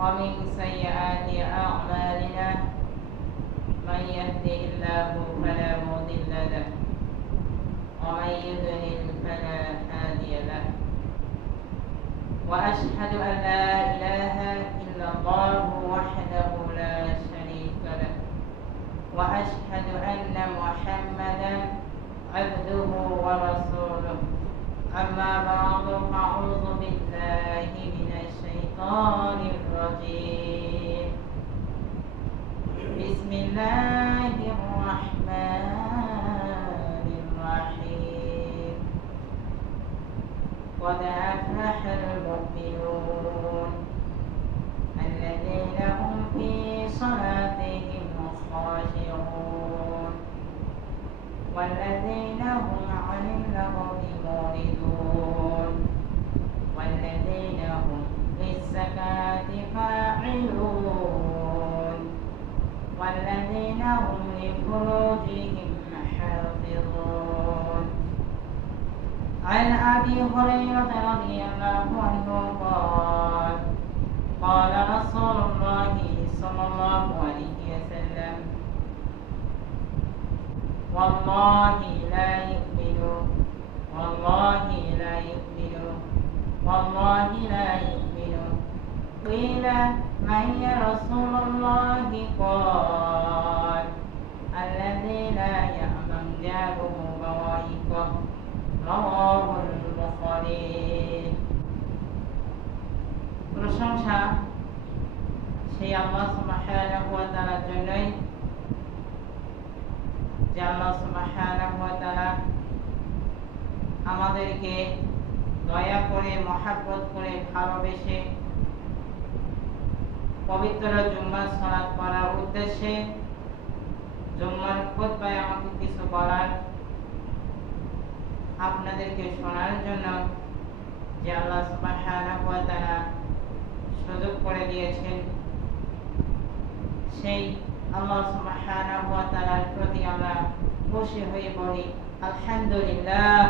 ومن سيئات أعمالنا من يهده الله فلا مضل له ومن يضلل فلا هادي له وأشهد أن لا إله إلا الله وحده لا شريك له وأشهد أن محمدا عبده ورسوله أما بعد فأعوذ بالله من الشيطان الرجيم بسم الله الرحمن الرحيم قد أفلح المؤمنون الذين هم في صلاتهم خاشعون والذين هم عن اللغو معرضون والذين هم للزكاة فاعلون والذين هم لفروجهم حافظون عن أبي هريرة رضي الله عنه قال قال رسول الله صلى الله عليه وسلم والله لا يؤمن والله لا يؤمن والله لا يؤمن قيل من يا رسول الله قال الذي لا يأمن جاره بوائقه رواه البخاري প্রশংসা সেই আল্লাহ সুবহানাহু ওয়া তাআলার জন্যই যে আল্লাহ সুবহানাহু ওয়া তাআলা আমাদেরকে দয়া করে মহব্বত করে ভালোবেসে পবিত্র জুম্মার সালাত পড়ার উদ্দেশ্যে জুম্মার খুতবায় আমাকে কিছু বলার আপনাদেরকে শোনার জন্য যে আল্লাহ সুবহানাহু ওয়া তাআলা সুযোগ করে দিয়েছেন সেই আল্লাহ সুবহানাহু ওয়া তাআলার প্রতি আমরা খুশি হয়ে বলি আলহামদুলিল্লাহ।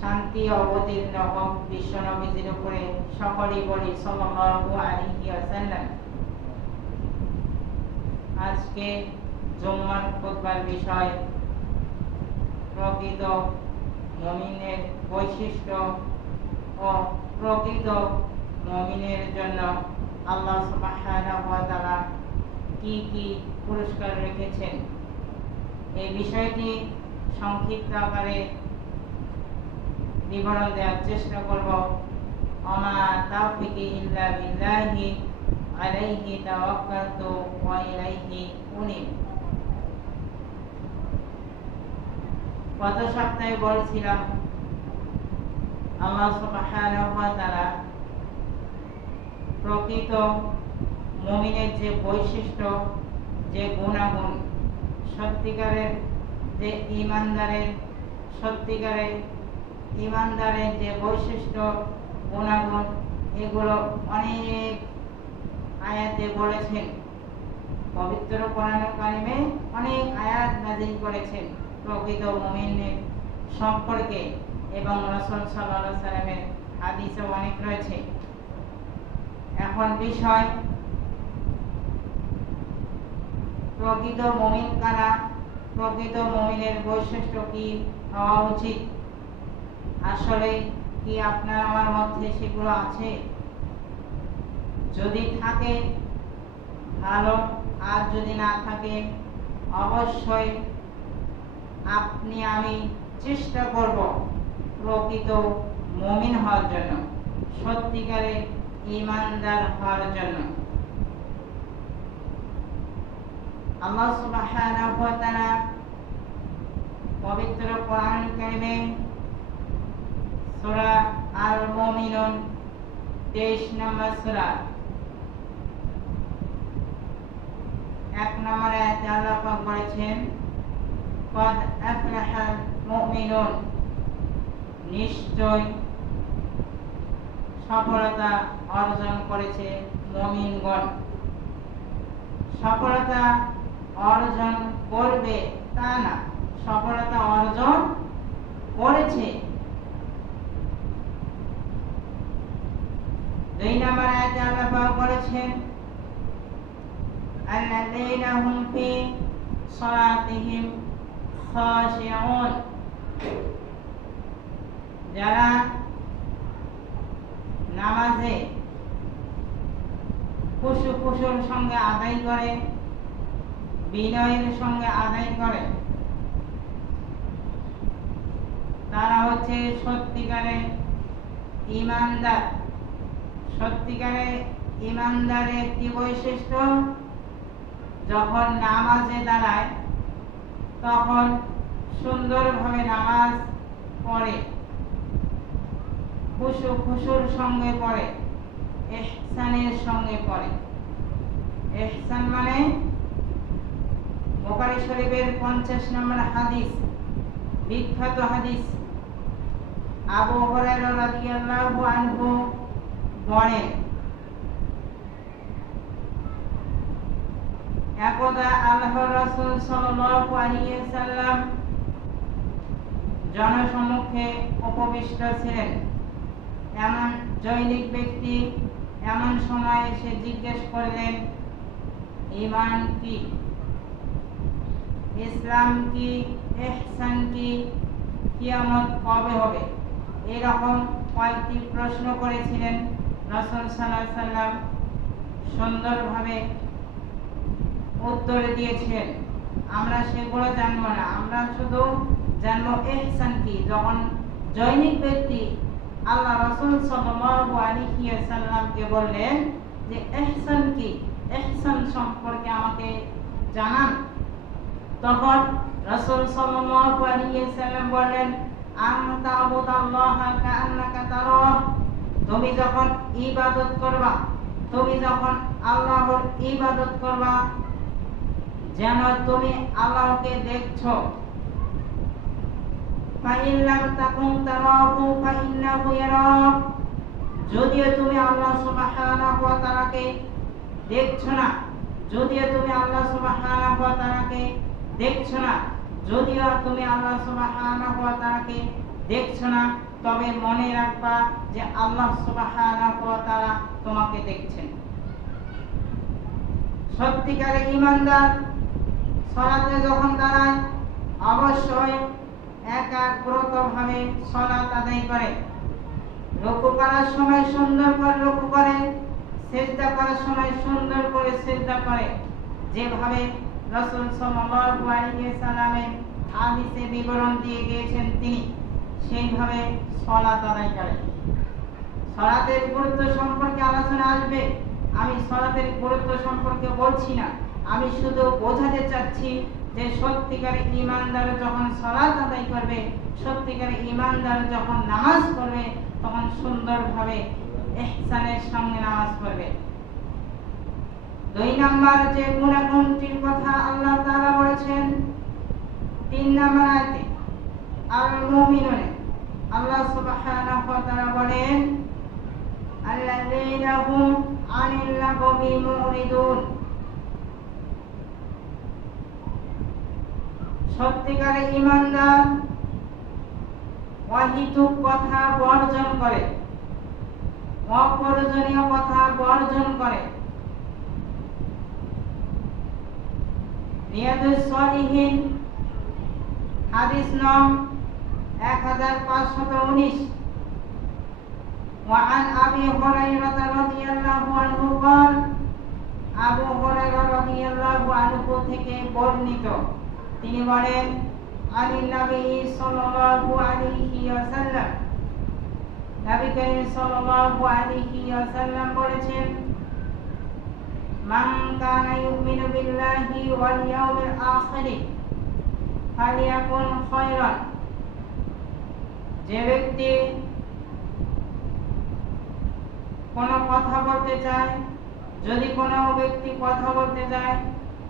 শান্তি অবতীর্ণ হোক বিশ্ব নবীর উপরে, সকলেই বলি সাল্লাল্লাহু আলাইহি ওয়াসাল্লাম। আজকে জুম্মার খুতবার বিষয় প্রকৃত মুমিনের বৈশিষ্ট্য ও প্রকৃত মুমিনের জন্য আল্লাহ সুবহানাহু ওয়া তাআলা কি কি পুরস্কার রেখেছেন এই বিষয়টি সংক্ষিপ্ত আকারে বিবরণ দেওয়ার চেষ্টা করব। ওমা তাওফিকি ইল্লা বিল্লাহি আলাইহি তাওয়াক্কালতু ওয়া ইলাইহি উনীব। গত সপ্তাহে বলছিলাম আল্লাহ সুবহানাহু ওয়া তাআলা প্রকৃত মুমিনের যে বৈশিষ্ট্য, যে গুণাগুণ, সত্যিকারের যে ইমানদারের যে বৈশিষ্ট্য গুণাগুণ, এগুলো অনেক আয়াতে বলেছেন। পবিত্র কোরআনুল কারীমে অনেক আয়াত নাযিল করেছেন প্রকৃত মুমিনের সম্পর্কে, এবং রাসূল সাল্লাল্লাহু আলাইহি সাল্লামের হাদিসে অনেক রয়েছে। এখন বিষয় প্রকৃত মুমিন কারা, প্রকৃত মুমিনের বৈশিষ্ট্য কি হওয়া উচিত। আসলে কি আপনার আমার মধ্যে সেগুলো আছে? যদি থাকে ভালো, আর যদি না থাকে অবশ্যই আপনি আমি চেষ্টা করব প্রকৃত মুমিন হওয়ার জন্য, সত্যিকারের ঈমানদার হওয়ার জন্য। আল্লাহ সুবহানাহু ওয়া তাআলা পবিত্র কোরআনুল কারীমে সূরা আল মুমিনুন 23 নম্বর সূরা 1 নম্বর আয়াতে আল্লাহ পাক বলেছেন কদ আফলাহাল মুমিনুন, নিশ্চয় সফলতা অর্জন করেছে মুমিনগণ। সফলতা অর্জন করবে তা না, সফলতা অর্জন করেছে। দুই নম্বর আয়াতে আল্লাহ পাক বলেছেন আল্লাযীনা হুম ফি সালাতিহিম খাশিউন, যারা নামাজে খুশুর সঙ্গে আদায় করে, বিনয়ের সঙ্গে আদায় করে, তারা হচ্ছে সত্যিকারের ঈমানদার। সত্যিকারের ঈমানদারের একটি বৈশিষ্ট্য, যখন নামাজে দাঁড়ায় তখন সুন্দরভাবে নামাজ পড়ে, খুশুর সঙ্গে পড়ে, ইহসানের সঙ্গে পড়ে। ইহসান মানে বুখারী শরীফের 50 নম্বর হাদিস, বিখ্যাত হাদিস। আবু হুরায়রা রাদিয়াল্লাহু আনহু বলেন, একদা আল্লাহর রাসূল সাল্লাল্লাহু আলাইহি ওয়াসাল্লাম জনসম্মুখে উপবিষ্ট ছিলেন। এমন জৈনিক ব্যক্তি এমন সময় এসে জিজ্ঞেস করলেন, ঈমান কি, ইসলাম কি, ইহসান কি, কিয়ামত কবে হবে? এরকম কয়েকটি প্রশ্ন করেছিলেন। রাসূল সাল্লাল্লাহু আলাইহি ওয়াসাল্লাম সুন্দরভাবে উত্তর দিয়েছেন। আমরা সেগুলো জানবো না, আমরা শুধু জানবো ইহসান কি। যখন জৈনিক ব্যক্তি আল্লাহ রাসূল সাল্লাল্লাহু আলাইহি ওয়াসাল্লামকে বললেন যে ইহসান কি, ইহসান সম্পর্কে আমাকে জানান, তখন রাসূল সাল্লাল্লাহু আলাইহি ওয়াসাল্লাম বললেন, আনতা আবুদাল্লাহা কাআন্নাকা তারাহ, তুমি যখন ইবাদত করবা, তুমি যখন আল্লাহর ইবাদত করবা যেন তুমি আল্লাহকে দেখছো। ফাইন লাম তাকুন তারাহু ফাইন্নাহু ইয়ারাক, যদিও তুমি আল্লাহ সুবহানাহু ওয়া তাআলাকে দেখছো না, যদিও তুমি আল্লাহ সুবহানাহু ওয়া তাআলাকে দেখছো না, যদিও তুমি আল্লাহ সুবহানাহু ওয়া তাআলাকে দেখছো না, তবে মনে রাখবা যে আল্লাহ সুবহানাহু ওয়া তাআলা তোমাকে দেখছেন। সত্যিকারের ঈমানদার সালাতে যখন দাঁড়ায় অবশ্যই একাগ্রতভাবে সালাত আদায় করে, রুকু করার সময় সুন্দর করে রুকু করে, সিজদা করার সময় সুন্দর করে সিজদা করে, যেভাবে রাসূল সাল্লাল্লাহু আলাইহি ওয়াসাল্লামের হাদিসে বিবরণ দিয়ে গিয়েছেন তিনি সেইভাবে সালাত আদায় করে। সালাতের গুরুত্ব সম্পর্কে আলোচনা আসবে, আমি সালাতের গুরুত্ব সম্পর্কে বলছি না, আমি শুধু বোঝাতে চাচ্ছি যে সত্যিকারের ঈমানদার যখন সালাত আদায় করবে, সত্যিকারের ঈমানদার যখন নামাজ পড়বে, তখন সুন্দরভাবে ইহসানের সঙ্গে নামাজ পড়বে। দুই নম্বর যে গুণাগুণটির কথা আল্লাহ তাআলা বলেছেন 3 নম্বর আয়াতে, আল মুমিনুন, আল্লাহ সুবহানাহু ওয়া তাআলা বলেন, আল্লাযীনা হুম আনিল লাগবি মুরিদুন, সত্যিকারের ঈমানদার অহিতুক কথা বর্জন করে, অপ্রয়োজনীয় কথা বর্জন করে। রিয়াদুস সালিহিন হাদিস নং 1519, وعن أبي هريرة رضي الله عنه قال, আবু হুরায়রা রাদিয়াল্লাহু আনহু থেকে বর্ণিত, তিনি বলেন, আলী নবী সাল্লাল্লাহু আলাইহি ওয়াসাল্লাম, নবী করিম সাল্লাল্লাহু আলাইহি ওয়াসাল্লাম বলেছেন, মান কানা ইউমিনু বিল্লাহি ওয়াল ইয়াউমিল আখির ফালিয়াকুন খায়রান, যে ব্যক্তি কোনো কথা বলতে চায়, যদি কোনো ব্যক্তি কথা বলতে চায়,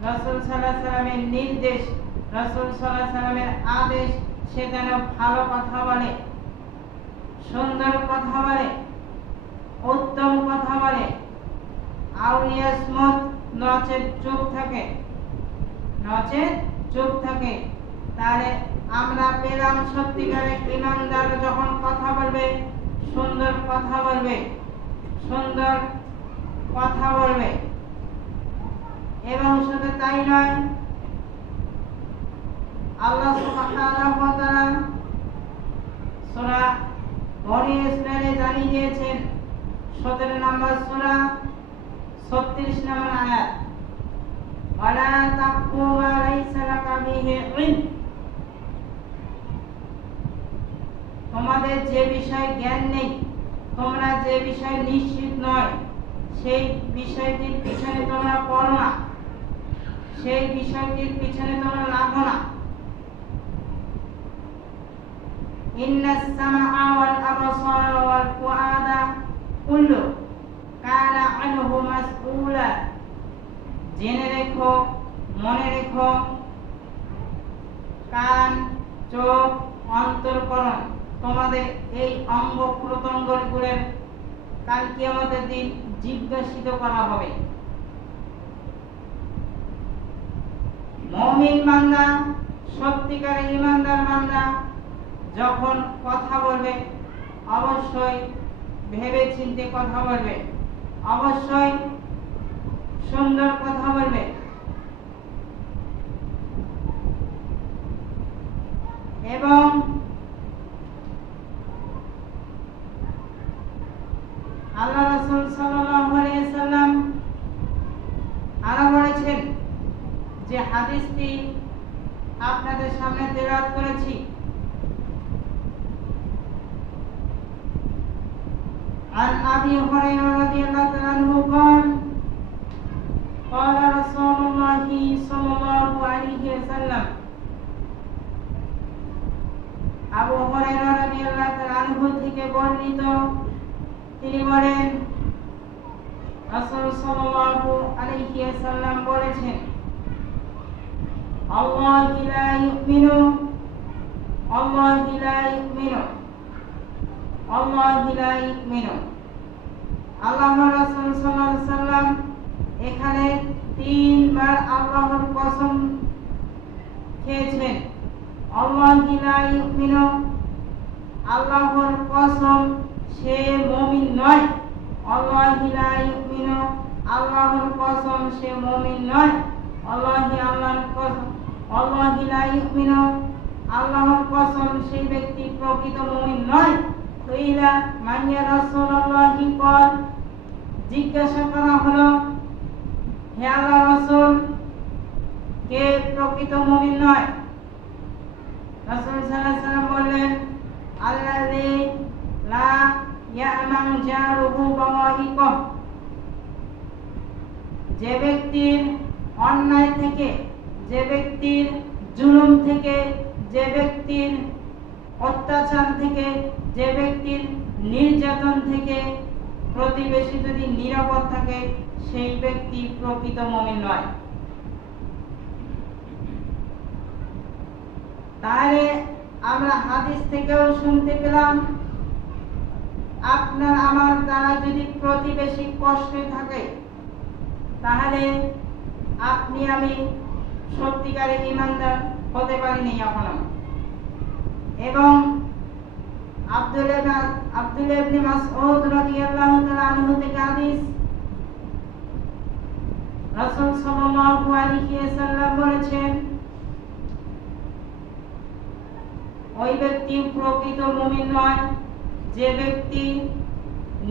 রাসূল সাল্লাল্লাহু আলাইহি ওয়াসাল্লামের নির্দেশ, রাসূল সাল্লাল্লাহু আলাইহি ওয়াসাল্লামের আদেশ, সে যেন ভালো কথা বলে, সুন্দর কথা বলে, উত্তম কথা বলে, আউলিয়াসমত, নচেত চুপ থাকে, নচেত চুপ থাকে। তাহলে আমরা পেলাম সত্যিকারের ঈমানদার যখন কথা বলবে, সুন্দর কথা বলবে, সুন্দর কথা বলবে। এবং শুধু তাই নয়, আল্লাহ সুবহানাহু ওয়া তাআলা সূরা বনী ইসরাঈলে জানিয়ে দিয়েছেন 17 নম্বর সূরা 36 নম্বর আয়াত, ওয়ালা তাকফু মা লাইসা লাকা বিহি ইলম। তোমাদের যে বিষয় জ্ঞান নেই, তোমরা যে বিষয় নিশ্চিত নয়, সেই বিষয়টির পিছনে তোমরা পড়ো না, সেই বিষয়টির পিছনে তোমরা লাগো না। ইন্নাস সামআ ওয়াল আবসারা ওয়াল ফুআদা কুল্লু কানা আনহু মাসউলা। জেনে রেখো, মনে রেখো, কান, চোখ, অন্তঃকরণ, তোমাদের এই অঙ্গ প্রত্যঙ্গগুলোর কাল কিয়ামতের দিন জিজ্ঞাসিত করা হবে। মুমিন বান্দা, সত্যিকারের ঈমানদার বান্দা যখন কথা বলবে অবশ্যই ভেবে চিন্তে কথা বলবে, অবশ্যই সুন্দর কথা বলবে। এবং আল্লাহ রাসূল সাল্লাল্লাহু আলাইহি সাল্লাম আরো বলেছেন, যে হাদিসটি আপনাদের সামনে তেলাওয়াত করেছি, عن أبي هريرة رضي الله عنه قال قال رسول الله صلى الله عليه وسلم। আবু হুরায়রা রাদিয়াল্লাহু আনহু থেকে বর্ণিত, তিনি বলেন রাসূল সাল্লাল্লাহু আলাইহি ওয়াসাল্লাম বলেছেন, আল্লাহু লা ইউমিনু, আল্লাহু লা ইউমিনু, আল্লাহু লা ইউমিনু। আল্লাহর রাসূল সাল্লাল্লাহু আলাইহি ওয়াসাল্লাম এখানে 3 বার আল্লাহর কসম খেয়েছেন। আল্লাহু লা ইউমিনু, আল্লাহর কসম সে মুমিন নয়। আল্লাহু লা ইউমিনু, আল্লাহর কসম সে মুমিন নয়। আল্লাহর কসম, আল্লাহু লা ইউমিনু, আল্লাহর কসম সেই ব্যক্তি প্রকৃত মুমিন নয়। কইলা মান ইয়া রাসূলুল্লাহি কল, জিজ্ঞাসা করা হলো, হে আল্লাহর রাসূল, কে প্রকৃত মুমিন নয়? রাসূল সাল্লাল্লাহু আলাইহি ওয়াসাল্লাম বললেন, আল্লাযী লা ইয়ামান জারুহু বাওয়াহিকহ, যে ব্যক্তির অন্যায় থেকে, যে ব্যক্তির জুলুম থেকে, যে ব্যক্তির অত্যাচার থেকে, যে ব্যক্তির নির্যাতন থেকে প্রতিবেশী যদি নিরাপদ থাকে, সেই ব্যক্তি প্রকৃত মুমিন নয়। তাহলে আমরা হাদিস থেকেও শুনতে পেলাম, আপনার আমার দ্বারা যদি প্রতিবেশী কষ্টে থাকে, তাহলে আপনি আমি সত্যিকারের ঈমানদার হতে পারিনি এখনো। এবং আব্দুল্লাহ ইবনে মাসউদ রাদিয়াল্লাহু তাআলা আনহু থেকে হাদিস, রাসূল সাল্লাল্লাহু আলাইহি ওয়াসাল্লাম বলেছেন, ওই ব্যক্তি প্রকৃত মুমিন নয় যে ব্যক্তি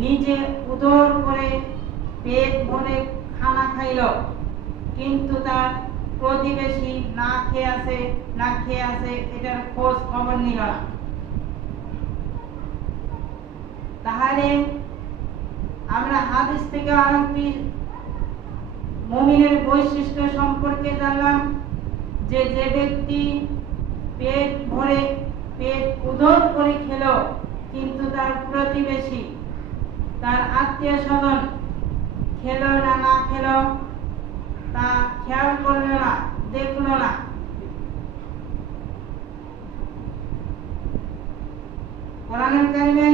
নিজে উদর করে পেট ভরে খানা খাইল, কিন্তু তার প্রতিবেশী না খেয়ে আছে এটার খোঁজ খবর নিল না। তাহলে আমরা হাদিস থেকে আরেকটি মুমিনের বৈশিষ্ট্য সম্পর্কে জানলাম, যে যে ব্যক্তি পেট ভরে পেট উদর করে খেলো, কিন্তু তার প্রতিবেশী, তার আত্মীয় স্বজন খেলো না, না খেলো তা খেয়াল করলো না, দেখলো না। কোরআনুল কারীমে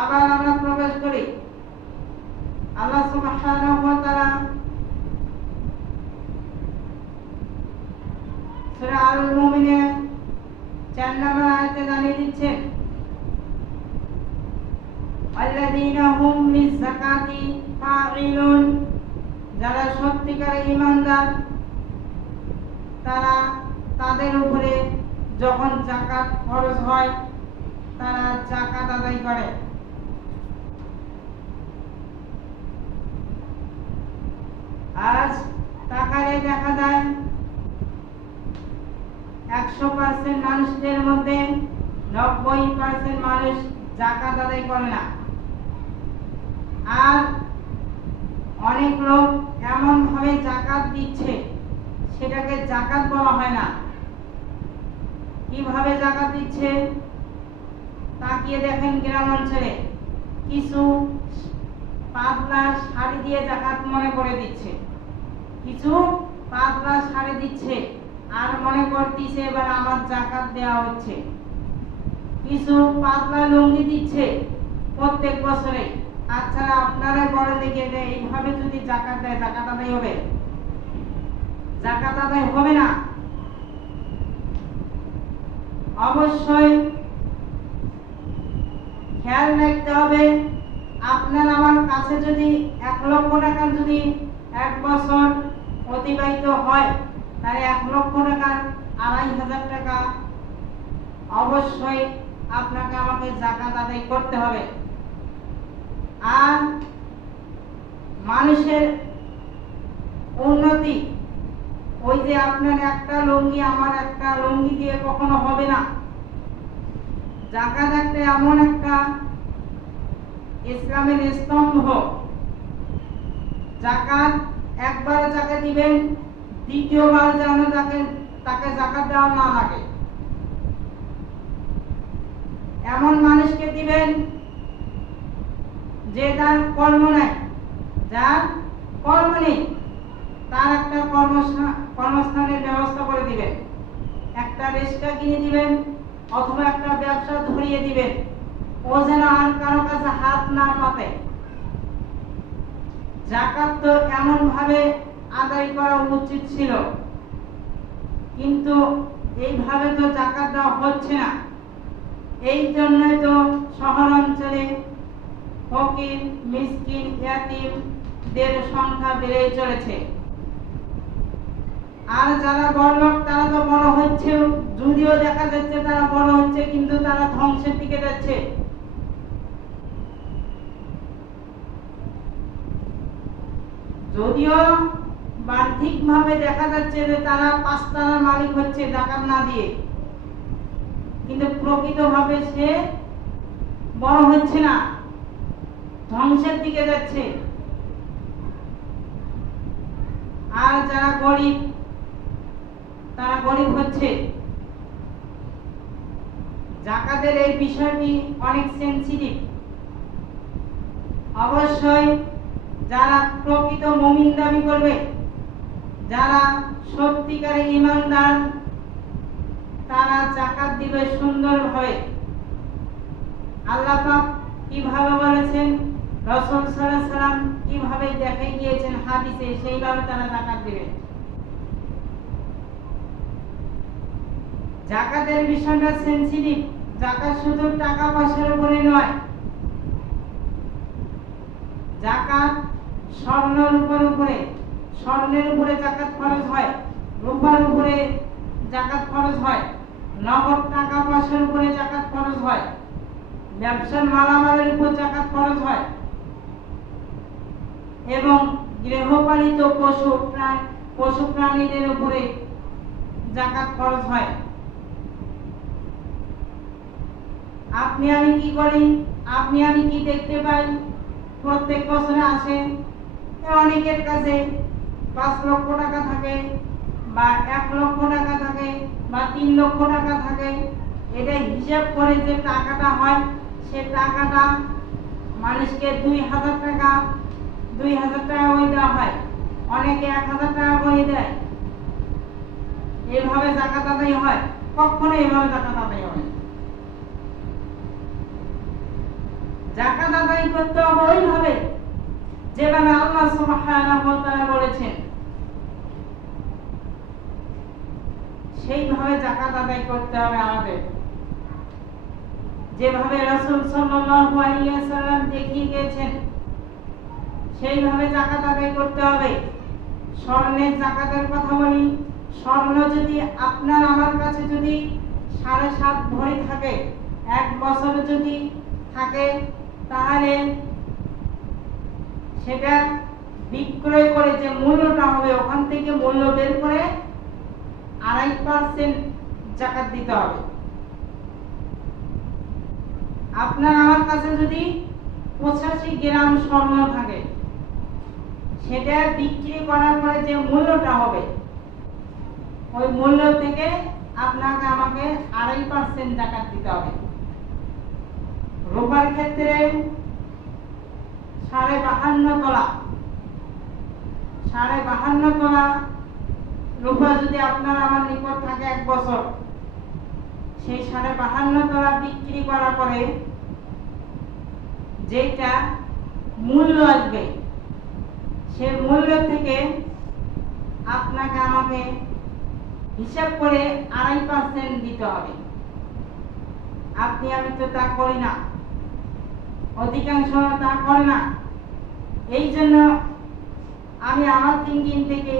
আবার আমরা প্রবেশ করি। আল্লাহ সুবহানাহু ওয়া তাআলা সূরা আল মুমিনের 4 নম্বর আয়াতে জানিয়ে দিচ্ছেন, আল্লাযীনা হুম লিয-যাকাতি ফাঈলুন, যারা সত্যিকারের ঈমানদার তারা তাদের উপরে যখন যাকাত ফরজ হয় তারা যাকাত আদায় করে। আজ তাকালে দেখা যায় 100% মানুষদের মধ্যে 90% মানুষ যাকাত আদায় করে না। আর অনেক লোক এমন ভাবে যাকাত দিচ্ছে সেটাকে যাকাত বলা হয় না। কিভাবে যাকাত দিচ্ছে তাকিয়ে দেখেন, গ্রাম অঞ্চলে কিছু পাতলা শাড়ি দিয়ে যাকাত মনে করে দিচ্ছে, কিছু পাতলা শাড়ি দিচ্ছে আর মনে করতেছে এবার আমার যাকাত দেওয়া হচ্ছে। কিছু পাতলা লুঙ্গি দিচ্ছে প্রত্যেক বছরে। আচ্ছা আপনারা বলে দেখে যে এইভাবে যদি যাকাত দেয় যাকাত আদায় হবে? যাকাত আদায় হবে না। অবশ্যই খেয়াল রাখতে হবে, আপনার আমার কাছে যদি 1 লক্ষ টাকা যদি 1 বছর অতিবাহিত হয় তাহলে 1 লক্ষ টাকার 2,500 টাকা অবশ্যই আপনাকে আমাকে যাকাত আদায় করতে হবে। আর মানুষের উন্নতি ওই যে আপনার একটা লুঙ্গি আমার একটা লুঙ্গি দিয়ে কখনো হবে না। যাকাত একটা এমন একটা ইসলামের স্তম্ভ, যাকাত একবার যাকে দিবেন দ্বিতীয়বার যেন তাকে যাকাত দেওয়া না লাগে, এমন মানুষকে দিবেন যে তার কর্ম নাই, যার কর্ম নেই তার একটা কর্মস্থানের ব্যবস্থা করে দিবেন, একটা রিক্সা কিনে দিবেন অথবা একটা ব্যবসা ধরিয়ে দিবেন, ও যেন আর কারো কাছে হাত না পাতে। যাকাত তো এমন ভাবে আদায় করা উচিত ছিল, কিন্তু এইভাবে তো যাকাত দেওয়া হচ্ছে না। এই জন্যই তো শহর অঞ্চলে ফকির মিসকিন ইয়াতীমদের সংখ্যা বেড়েই চলেছে। আর যারা বড়লোক তারা তো বড় হচ্ছে, যদিও দেখা যাচ্ছে তারা বড় হচ্ছে কিন্তু তারা ধ্বংসের দিকে যাচ্ছে। যদিও বাহ্যিকভাবে দেখা যাচ্ছে যে তারা 5 তলার মালিক হচ্ছে যাকাত না দিয়ে, কিন্তু প্রকৃতভাবে সে বড় হচ্ছে না, ধ্বংসের দিকে যাচ্ছে। আর যারা গরিব তারা গরিব হচ্ছে। যাকাতের এই বিষয়টি অনেক সেনসিটিভ। অবশ্যই যারা প্রকৃত মুমিন দাবি করবে, যারা সত্যিকারের ঈমানদার, তারা যাকাত দিবে সুন্দরভাবে। আল্লাহ পাক কিভাবে বলেছেন, রাসূল সাল্লাল্লাহু আলাইহি সাল্লাম কিভাবে দেখাই গিয়েছেন হাদিসে, সেইভাবে তারা যাকাত দিবে। যাকাতের বিষয়টা সেনসিটিভ। যাকাত শুধু টাকা পয়সার উপরে নয়, যাকাত স্বর্ণের উপরে, স্বর্ণের উপরে যাকাত খরচ হয়, রূপার উপরে যাকাত খরচ হয়, নগদ টাকা পয়সার উপরে যাকাত খরচ হয়, ব্যবসার মালামালের উপর যাকাত খরচ হয়, এবং গৃহপালিত পশু প্রাণীদের উপরে যাকাত খরচ হয়। আপনি আমি কি করি, আপনি আমি কি দেখতে পাই, প্রত্যেক বছরে আসে অনেকের কাছে 5 লক্ষ টাকা থাকে বা 1 লক্ষ টাকা থাকে বা 3 লক্ষ টাকা থাকে। এটা হিসাব করে যে টাকাটা হয়, সে টাকাটা মানুষকে 2,000 টাকা করে দেওয়া হয়, অনেকে 1,000 টাকা করে দেয়। এইভাবে যাকাত আদায় হয়? কখনো এইভাবে যাকাত আদায় হয় না। যাকাত আদায় করতে হবে ওইভাবে যেভাবে আল্লাহ সুবহানাহু ওয়া তাআলা বলেছেন, সেইভাবে যাকাত আদায় করতে হবে আমাদের। যেভাবে রাসূল সাল্লাল্লাহু আলাইহি ওয়াসাল্লাম দেখিয়ে গেছেন সেইভাবে যাকাত আদায় করতে হবে। স্বর্ণের যাকাতের কথা বলি, স্বর্ণ যদি আপনার আমার কাছে যদি 7.5 ভরি থাকে, 1 বছর যদি থাকে, তাহলে সেটা বিক্রয় করে যে মূল্যটা হবে ওখান থেকে মূল্য বের করে 2.5% যাকাত দিতে হবে। আপনার আমার কাছে যদি 85 গ্রাম স্বর্ণ থাকে, সেটা বিক্রি করার পরে যে মূল্যটা হবে ওই মূল্য থেকে আপনাকে আমাকে 2.5% যাকাত দিতে হবে। রূপার ক্ষেত্রে 52.5 তোলা, 52.5 তোলা রূপা যদি আপনার আমার নিকট থাকে 1 বছর, সেই 52.5 তোলা বিক্রি করার পরে যেটা মূল্য আসবে সেই মূল্য থেকে আপনাকে আমাকে হিসাব করে 2.5% দিতে হবে। আপনি আমি তো তা করি না, অধিকাংশ তা করে না। এই জন্য আমি আমার থিঙ্কিং থেকে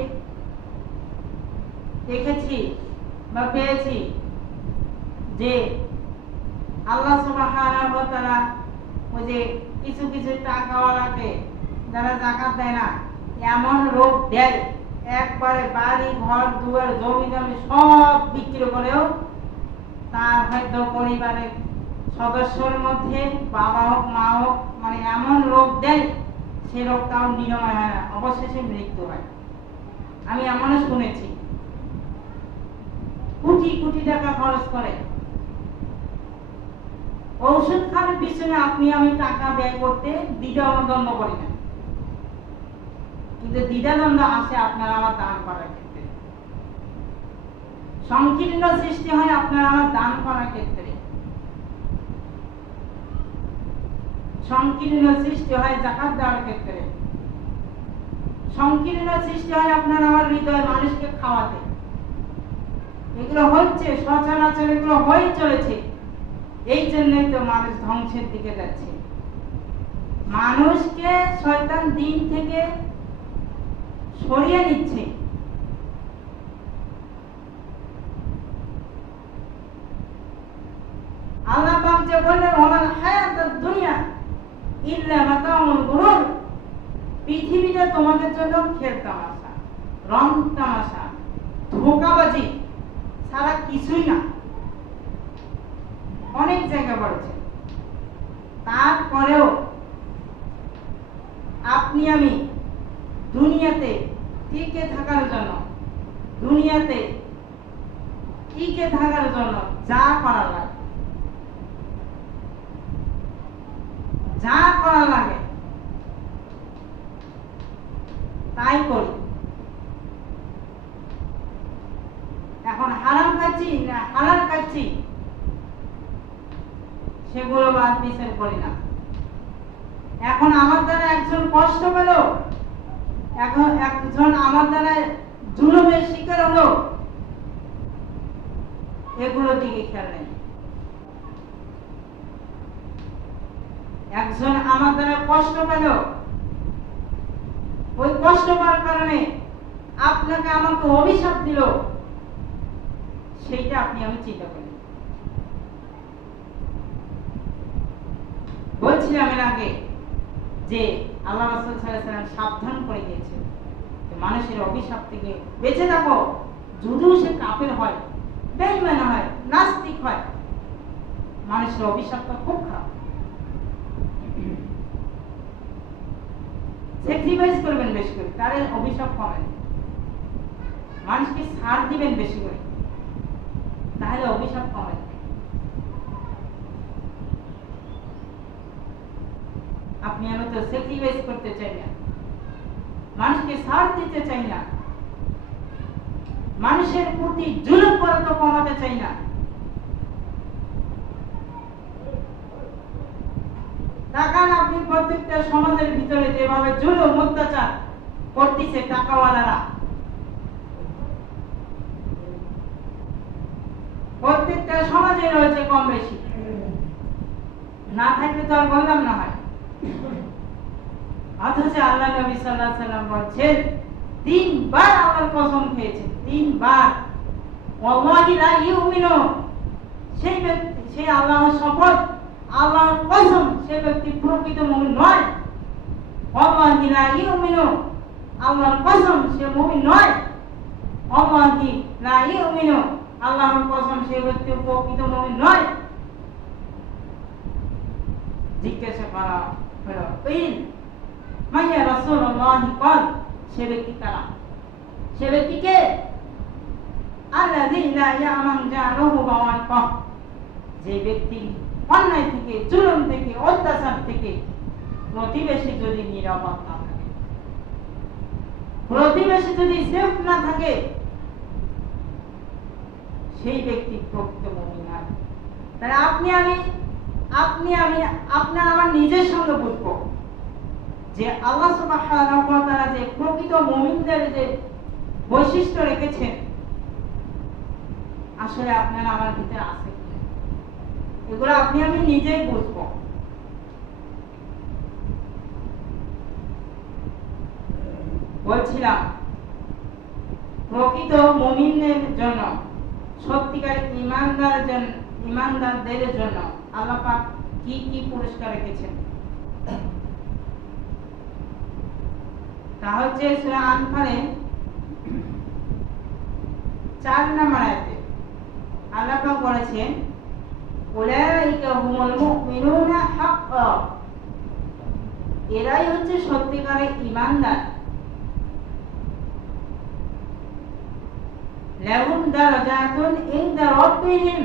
দেখেছি বা পেয়েছি যে আল্লাহ সুবহানাহু ওয়া তাআলা ওই যে কিছু কিছু টাকাওয়ালাকে যারা যাকাত দেয় না, এমন রোগ দেয় একবারে বাড়ি ঘর দুয়ার জমি জমি সব বিক্রি করেও তার হয়তো পরিবারের সদস্যর মধ্যে বাবা হোক মা হোক মানে এমন রোগ দেয় সে রোগটাও নিরাময় হয় না, অবশেষে মৃত্যু হয়। আমি এমনও শুনেছি কোটি কোটি টাকা খরচ করে ঔষধ খাওয়ার পিছনে আপনি আমি টাকা ব্যয় করতে দ্বিধাদ্বন্দ্ব করি না, কিন্তু দ্বিধাদ্বন্দ্ব আসে আপনার আমার দান করার ক্ষেত্রে, সংকীর্ণ সৃষ্টি হয় আপনার আমার দান করার ক্ষেত্রে, সংকীর্ণ সৃষ্টি হয় যাকাত দেওয়ার ক্ষেত্রে, সংকীর্ণ সৃষ্টি হয় আপনার আমার হৃদয় মানুষকে খাওয়াতে। এগুলো হচ্ছে সচরাচর, এগুলো হয়ে চলেছে। এই জন্যই তো মানুষ ধ্বংসের দিকে যাচ্ছে। মানুষকে শয়তান দিন থেকে সরিয়ে নিচ্ছে। আল্লাহ পাক যে বললেন ওয়ালাল হায়াতুদ দুনিয়া ইল্লা মাতাউল গুরুর, পৃথিবীটা তোমাদের জন্য খেল তামাশা, রং তামাশা, ধোঁকাবাজি ছাড়া কিছুই না। অনেক জায়গা বলেছে, তারপরেও আপনি আমি দুনিয়াতে টিকে থাকার জন্য, দুনিয়াতে টিকে থাকার জন্য যা করা লাগে, যা করা লাগে তাই করি। এখন হারাম খাচ্ছি না হালাল খাচ্ছি সেগুলো বাদ বিচার করি না। এখন আমার দ্বারা একজন কষ্ট পেল, এখন একজন আমার দ্বারা জুলুমের শিকার হলো, এগুলো দিকে খেয়াল নেই। একজন আমার দ্বারা কষ্ট পেল, ওই কষ্ট পাওয়ার কারণে আপনাকে আমাকে অভিশাপ দিল, সেইটা আপনি আমি চিন্তা করি। বলছিলাম এর আগে যে আল্লাহ রাসূল সাল্লাল্লাহু আলাইহি ওয়াসাল্লাম সাবধান করে দিয়েছেন মানুষের অভিশাপ থেকে বেঁচে থাকো। যদিও সে কাফের হয়, বেঈমান হয়, নাস্তিক হয়, মানুষের অভিশাপটা খুব খারাপ। স্যাক্রিফাইস করবেন বেশি করে, তারে অভিশাপ কমেন, মানুষকে ছাড় দিবেন বেশি করে, তাহলে অভিশাপ কমে। আপনি আমি তো স্যাক্রিফাইস করতে চাই না, মানুষকে ছাড় দিতে চাই না, মানুষের প্রতি জুলুম করা তো কমাতে চাই না। তাকান আপনি প্রত্যেকটা সমাজের ভিতরে যেভাবে জুলুম অত্যাচার করতেছে টাকাওয়ালারা, প্রত্যেকটা সমাজে রয়েছে কম বেশি। না থাকলে তো আর বললাম না হয়। অথচ আল্লাহ নবী সাল্লাল্লাহু আলাইহি সাল্লাম বলছেন, তিনবার আল্লাহর কসম খেয়েছেন, তিনবার, ওয়াল্লাহি লা ইউমিনু, সেই ব্যক্তি, সেই আল্লাহর শপথ, আল্লাহর কসম, সেই ব্যক্তি প্রকৃত মুমিন নয়। ওয়াল্লাহি লা ইউমিনু, আল্লাহর কসম, সে মুমিন নয়। ওয়াল্লাহি লা ইউমিনু, আল্লাহর কসম, সেই ব্যক্তি প্রকৃত মুমিন নয়। জিজ্ঞাসা করা হলো, মাইয়া রাসূলুল্লাহ, কল, সে ব্যক্তি কারা? সে ব্যক্তিকে আল্লাযী লা ইয়ামান জারুহু বাওয়াইকা, যে ব্যক্তি অন্যায় থেকে, জুলুম থেকে, অত্যাচার থেকে প্রতিবেশী যদি নিরাপদ না থাকে, প্রতিবেশী যদি সেফ না থাকে, সেই ব্যক্তি প্রকৃত মুমিন নয়। তাহলে আপনি আমি আপনার আমার নিজের সঙ্গে বুঝবো যে আল্লাহ সুবহানাহু ওয়া তাআলা যে প্রকৃত মুমিনদের যে বৈশিষ্ট্য রেখেছেন, আসলে আপনার আমার ভিতরে আছে কিনা, এগুলো আপনি আমি নিজেই বুঝবো। বলছিলাম, প্রকৃত মুমিনের জন্য, সত্যিকার ইমানদারদের জন্য আল্লাহ পাক কি কি পুরস্কার রেখেছেন। তা হচ্ছে সূরা আনফালে 4 নম্বর আয়াতে আল্লাহ পাক বলেছেন, উলাইকা হুমুল মুমিনুনা হাক্কা, এরাই হচ্ছে সত্যিকারের ঈমানদার। লাহুম দারাজাতুন ইনদা রাব্বিহিম,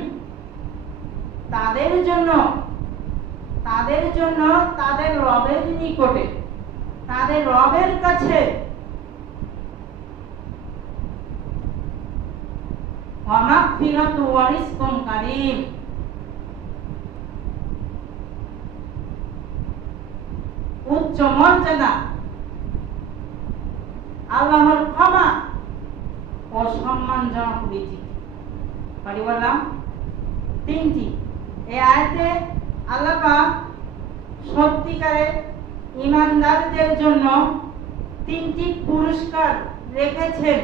তাদের জন্য তাদের রবের নিকটে, তাদের রবের কাছে ওয়া মাগফিরাতু ওয়া রিজকুন কারীম, উচ্চ মর্যাদা, আল্লাহর ক্ষমা ও সম্মানজনক রিজিক। পারি বললাম তিনটি। এই আয়াতে আল্লাহ পাক সত্যিকারের ঈমানদারদের জন্য তিনটি পুরস্কার রেখেছেন।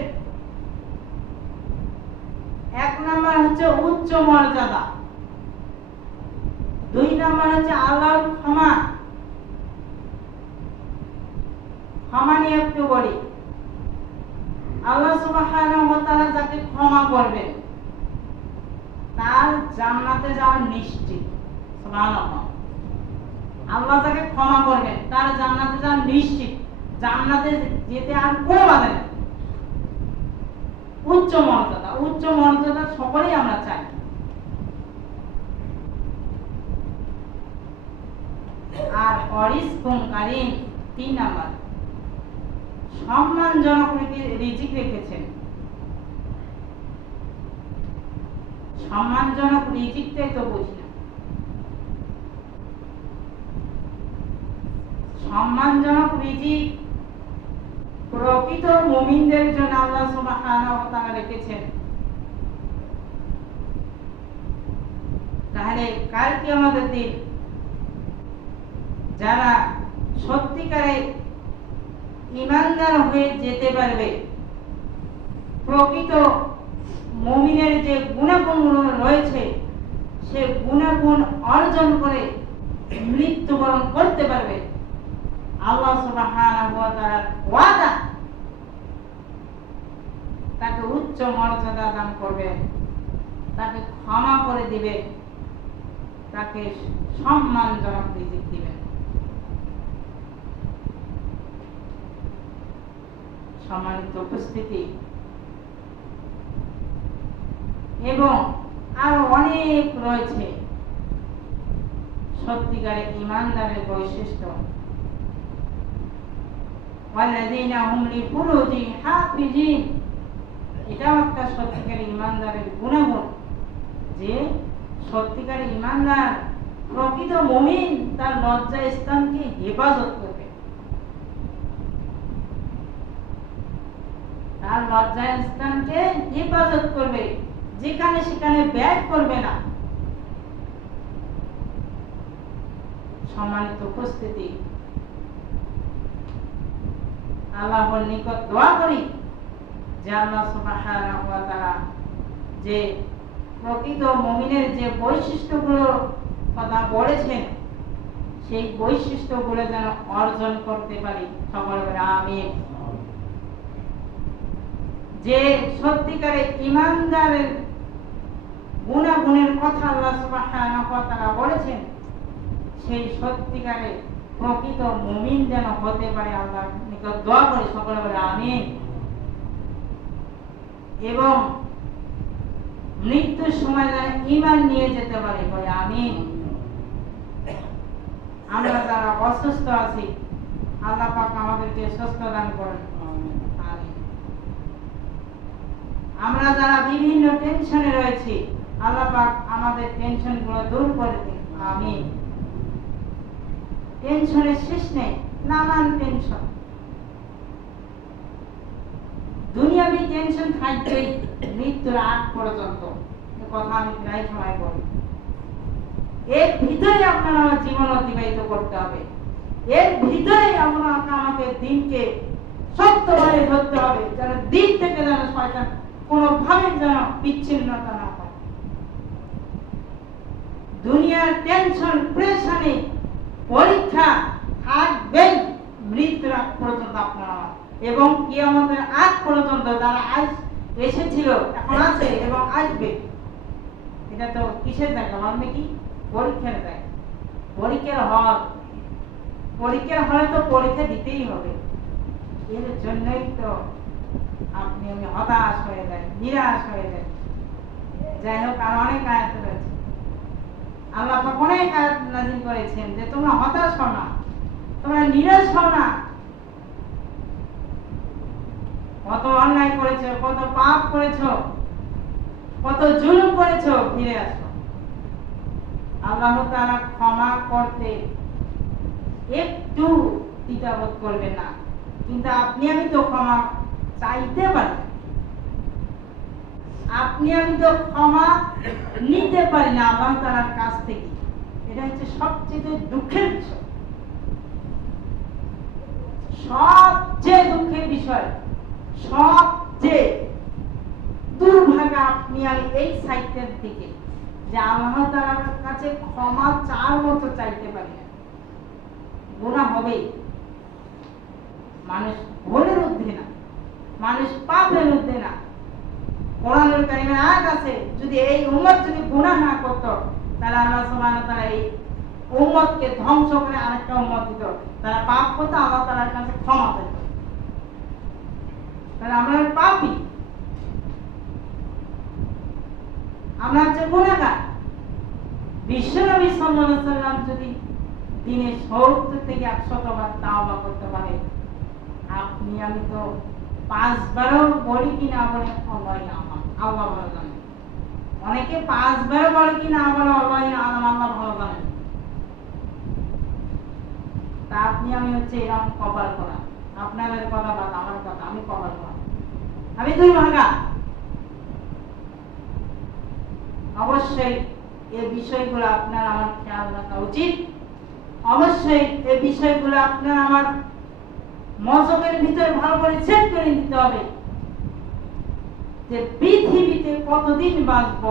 1 নম্বর হচ্ছে উচ্চ মর্যাদা, 2 নম্বর হচ্ছে আল্লাহর ক্ষমা। ক্ষমা নিয়ে একটু বলি। আল্লাহ সুবহানাহু ওয়া তাআলা যাকে ক্ষমা করবেন তার জান্নাতে যাওয়া নিশ্চিত। সুবহানাল্লাহ। আল্লাহ যাকে ক্ষমা করবেন তার জান্নাতে যাওয়া নিশ্চিত, জান্নাতে যেতে আর কোনো বাধা নেই। উচ্চ মর্যাদা সকলেই আমরা চাই। আর অরিজকুন কারীম 3 নাম্বার, সম্মানজনক রিজিক রেখেছেন। সম্মানজনক রিজিকটাই তো বুঝি না। সম্মানজনক রিজিক প্রকৃত মুমিনদের জন্য আল্লাহ সুবহানাহু ওয়া তাআলা রেখেছেন। তাহলে কাল কিয়ামতের দিন যারা সত্যিকারে ঈমানদার হয়ে যেতে পারবে, প্রকৃত মুমিনের যে গুণাগুণ রয়েছে সে গুণাগুণ অর্জন করে মৃত্যুবরণ করতে পারবে, আল্লাহ সুবহানাহু ওয়া তাআলার ওয়াদা তাকে উচ্চ মর্যাদা দান করবে, তাকে ক্ষমা করে দিবে, তাকে সম্মানজনক রিজিক দিবেন। সম্মানিত উপস্থিতি, এবং আরো অনেক রয়েছে সত্যিকারের ঈমানদারের বৈশিষ্ট্য। ওয়াল্লাযীনা হুম লিফুরুজিহিম হাফিজিন, এটাও একটা সত্যিকারের ঈমানদারের গুণাগুণ যে সত্যিকারের ঈমানদার প্রকৃত মুমিন তার লজ্জা স্থানকে হেফাজত করবে, তার লজ্জা স্থানকে হেফাজত করবে, যেখানে সেখানে ব্যয় করবে না। সম্মানিত উপস্থিতি, আল্লাহর নিকট দোয়া করি যে আল্লাহ সুবহানাহু ওয়া তাআলা যে প্রকৃত মুমিনের যে বৈশিষ্ট্যগুলো কথা বলেছেন সেই বৈশিষ্ট্যগুলো যেন অর্জন করতে পারি। সকলে বলে আমিন। যে সত্যিকারে ঈমানদারের গুণাগুণের কথা আল্লাহ সুবহানাহু ওয়া তাআলা বলেছেন সেই সত্যিকারে প্রকৃত মুমিন যেন হতে পারে আল্লাহর নিকট দোয়া করি। সকলে বলে আমিন। এবং মৃত্যুর সময় যেন ঈমান নিয়ে যেতে পারে, বলে আমিন। আমরা যারা অসুস্থ আছি আল্লাহ পাক আমাদেরকে সুস্থ দান করেন, আমিন। আমরা যারা বিভিন্ন টেনশনে রয়েছি আল্লাহ পাক আমাদের টেনশন গুলো দূর করে দিন, আমিন। টেনশনের শেষ নেই, নানান টেনশন, দুনিয়াবি টেনশন থাকবেই মৃত্যুর আগ পর্যন্ত। কথা আমি প্রায় সময় বলি। এর ভিতরে আপনার আমার জীবন অতিবাহিত করতে হবে, এর ভিতরে আমাকে দিনকে সত্যভাবে ধরতে হবে, যেন দিন থেকে যেন শয়তান কোনোভাবে যেন বিচ্ছিন্নতা না হয়। দুনিয়ার টেনশন প্রেশানে পরীক্ষা থাকবেই মৃত্যুর আগ পর্যন্ত আপনার আমার, এবং কিয়ামতের আগ পর্যন্ত যারা আজ এসেছিল এখন আছে এবং আসবে। এটা তো কিসের জায়গা মানে কি? পরীক্ষার জায়গা, পরীক্ষার হল। পরীক্ষার হলে তো পরীক্ষা দিতেই হবে। এর জন্যই তো আপনি আমি হতাশ হয়ে যায়, নিরাশ হয়ে যায়। যাই হোক, আর অনেক আয়াত রয়েছে, আল্লাহ পাক অনেক আয়াত নাযিল করেছেন যে তোমরা হতাশ হও না, তোমরা নিরাশ হও না। কত অন্যায় করেছো, কত পাপ করেছো, কত জুলুম করেছো, ফিরে আসো। আল্লাহ তাআলা ক্ষমা করতে একটু দ্বিধাবোধ করবে না, কিন্তু আপনি আমি তো ক্ষমা চাইতে পারি, আপনি আমি তো ক্ষমা নিতে পারি না আল্লাহ তাআলার কাছ থেকে। এটা হচ্ছে সবচেয়ে দুঃখের বিষয়, সবচেয়ে দুঃখের বিষয়, সবচেয়ে দুর্ভাগা আপনি আমি এই সাইটের দিকে যে আল্লাহ তাআলার কাছে ক্ষমা চাওয়ার মতো চাইতে পারি না। গুনাহ হবেই, মানুষ ভুলের ঊর্ধ্বে না, মানুষ পাপের ঊর্ধ্বে না। কোরআনুল কারীমে আয়াত আছে, যদি এই উম্মত যদি গুনাহ না করত তাহলে আল্লাহ সুবহানাহু ওয়া তাআলা এই উম্মতকে ধ্বংস করে আরেকটা উম্মত দিত। তারা পাপ করত, আল্লাহ তাআলার কাছে ক্ষমা পেত। তাহলে আমরা পাপী, আমরা হচ্ছে গুনাহগার। বিশ্বনবী সাল্লাল্লাহু আলাইহি সাল্লাম যদি দিনে 70 থেকে 100 বার তাওবা করতে পারে, আপনি আমি তো 5 বারও বলি কি না বলে আল্লাহ ভালো জানেন। অনেকে 5 বারও বলে কি না বলে আল্লাহ ভালো জানেন। তা আপনি আমি হচ্ছে এরকম কপাল করা, আপনাদের কথা বাদ, আমার কথা, আমি কপাল করা, আমি দুই ভাগা। অবশ্যই এই বিষয়গুলো আপনার আমার খেয়াল রাখা উচিত। অবশ্যই এই বিষয়গুলো আপনার আমার মজকের ভিতরে ভালো করে সেট করে দিতে হবে যে পৃথিবীতে কতদিন বাঁচব,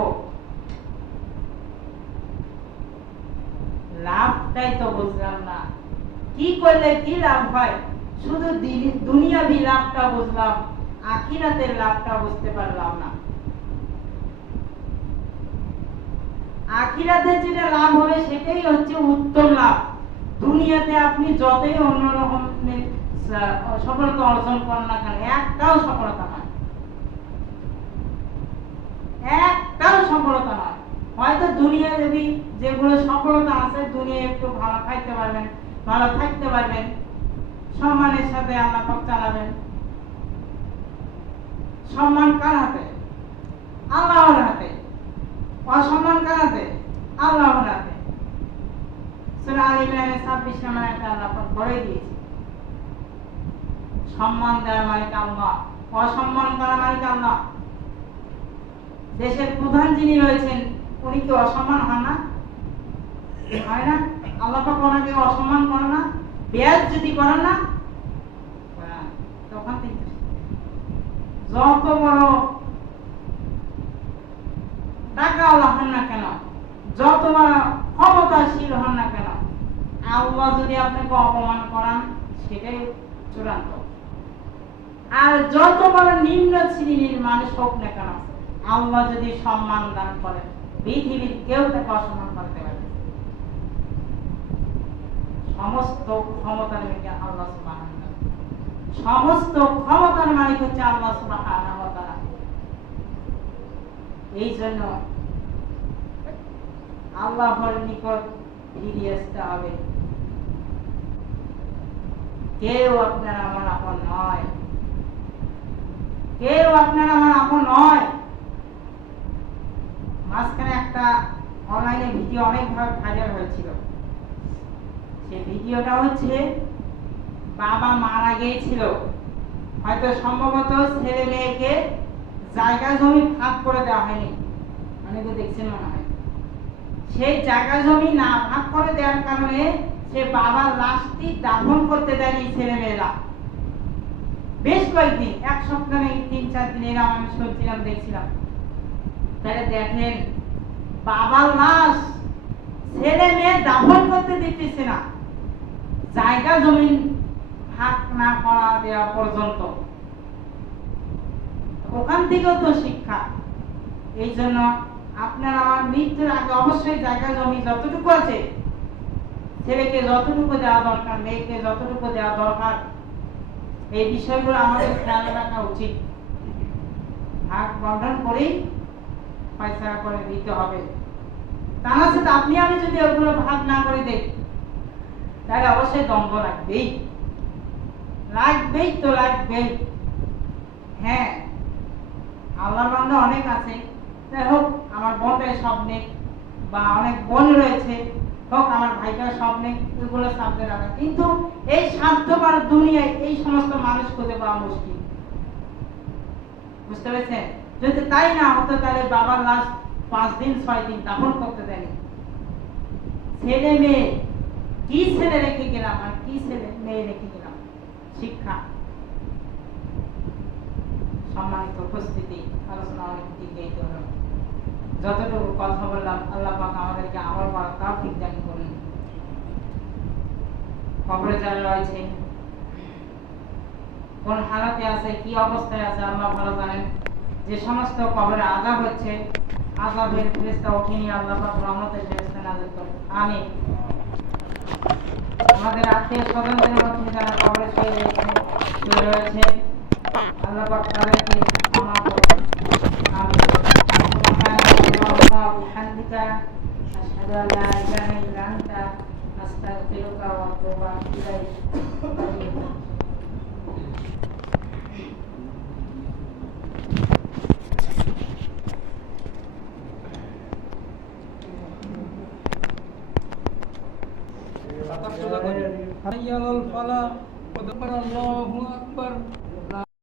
লাভটাই তো বুঝলাম না, কি করলে কি লাভ হয়। শুধু দুনিয়াবি লাভটা বুঝলাম, আখিরাতের লাভটা বুঝতে পারলাম না। আখিরাতে যেটা লাভ হবে সেটাই হচ্ছে উত্তম লাভ। দুনিয়াতে আপনি যতই অন্যরকম সফলতা অর্জন করেন না কেন, একটাও সফলতা নয়, একটাও সফলতা নয়। হয়তো দুনিয়া দেবী যেগুলো সফলতা আছে, দুনিয়া একটু ভালো খাইতে পারবেন, ভালো থাকতে পারবেন, সম্মানের সাথে আল্লাহ পাক চালাবেন। সম্মান কার হাতে? আল্লাহর হাতে। অসম্মান কার হাতে? আল্লাহর হাতে। সূরা আল ইমরানের 26 নম্বর আয়াতে আল্লাহ পাক বলে দিয়েছে, সম্মান দেওয়ার মালিক আল্লাহ, অসম্মান করার মালিক আল্লাহ। দেশের প্রধান যিনি রয়েছেন উনি কি অসম্মান হন না? হয় না? আল্লাহ পাক ওনাকে অসম্মান করে না, বেয়াজ্জতি করে না, তখন থেকে যত বড় টাকাওয়ালা হন না কেন, যত বড় ক্ষমতাশীল হন না কেন, আল্লাহ যদি আপনাকে অপমান করান সেটাই চূড়ান্ত। আর যত বড় নিম্ন শ্রেণীর মানুষ হোক না কেন, আল্লাহ যদি সম্মান দান করেন, পৃথিবীর কেউ তাকে অসম্মান করতে পারবে। সমস্ত ক্ষমতার মালিক আল্লাহ সুবহানাহু ওয়া তাআলা, সমস্ত ক্ষমতার মালিক হচ্ছে আল্লাহ সুবহানাহু ওয়া তাআলা। এই জন্য আল্লাহর নিকট ফিরে আসতে হবে। কেউ আপনার আমার আপন নয়, কেউ আপনার আমার আপন নয়। মাঝখানে একটা অনলাইনে ভিডিও অনেকভাবে ভাইরাল হয়েছিল। সেই ভিডিওটা হচ্ছে বাবা মারা গিয়েছিল, হয়তো সম্ভবত ছেলে মেয়েকে জায়গা জমি ভাগ করে দেওয়া হয়নি, অনেকে দেখছেন মনে হয়। সেই জায়গা জমি না ভাগ করে দেওয়ার কারণে সে বাবার লাশটি দাফন করতে দেয়নি ছেলে মেয়েরা। বেশ কয়েকদিন, এক সপ্তাহ নেই, 3-4 দিন এরা আমি শুনছিলাম, দেখছিলাম। তাহলে দেখেন, বাবার লাশ ছেলে মেয়ে দাফন করতে দিতেছে না, জায়গা জমি ভাগ না করা দেওয়া পর্যন্ত। ওখান থেকেও তো শিক্ষা। এই জন্য আপনার আমার মৃত্যুর আগে অবশ্যই জায়গা জমি যতটুকু আছে, ছেলেকে যতটুকু দেওয়া দরকার, মেয়েকে যতটুকু দেওয়া দরকার, এই বিষয়গুলো আমাদের খেয়াল রাখা উচিত। ভাগ বন্টন করেই পয়সা করে দিতে হবে। তা না সাথে আপনি আমি যদি ওগুলো ভাগ না করে দেই, তাহলে অবশ্যই দ্বন্দ্ব লাগবেই, লাগবেই তো লাগবেই। হ্যাঁ, আল্লাহর বান্দা অনেক আছে, যাই হোক আমার বোনটাই সব নেই, বা অনেক বোন রয়েছে, হোক আমার ভাইটা সব নেই, এগুলো সামনে রাখা। কিন্তু এই স্বার্থপর দুনিয়ায় এই সমস্ত মানুষ খুঁজে পাওয়া মুশকিল। বুঝতে পেরেছেন? যদি তাই না হতো তাহলে বাবার লাশ 5 দিন 6 দিন দাফন করতে দেয়নি। ছেলে মেয়ে, কি ছেলে রেখে গেলাম আর কি ছেলে মেয়ে রেখে গেলাম, শিক্ষা। সম্মানিত উপস্থিতি, আলোচনা অনেক দিক দিতে হলো। যতটুকু কথা বললাম, আল্লাহ পাক আমাদেরকে আমল করার তৌফিক দান করুন। কবরে যারা রয়েছে, কোন হালাতে আছে, কি অবস্থায় আছে, আল্লাহ ভালো জানেন। যে সমস্ত কবরে আযাব হচ্ছে, আযাবের ফেরেশতা ওঠেনি, আল্লাহ পাক রহমতের ফেরেশতা নাযিল করেন। আমিন। আমাদের আত্মীয় স্বজনদের মধ্যে যারা কবরে শুয়ে রয়েছে, আল্লাহ পাক তাদেরকে ক্ষমা করুন। আমিন। সুবহানাল্লাহি ওয়া বিহামদিহি, আশহাদু আল্লা ইলাহা ইল্লা আনতা, আস্তাগফিরুকা ওয়া আতুবু ইলাইক। حي على الفلاح قد أكبر الله أكبر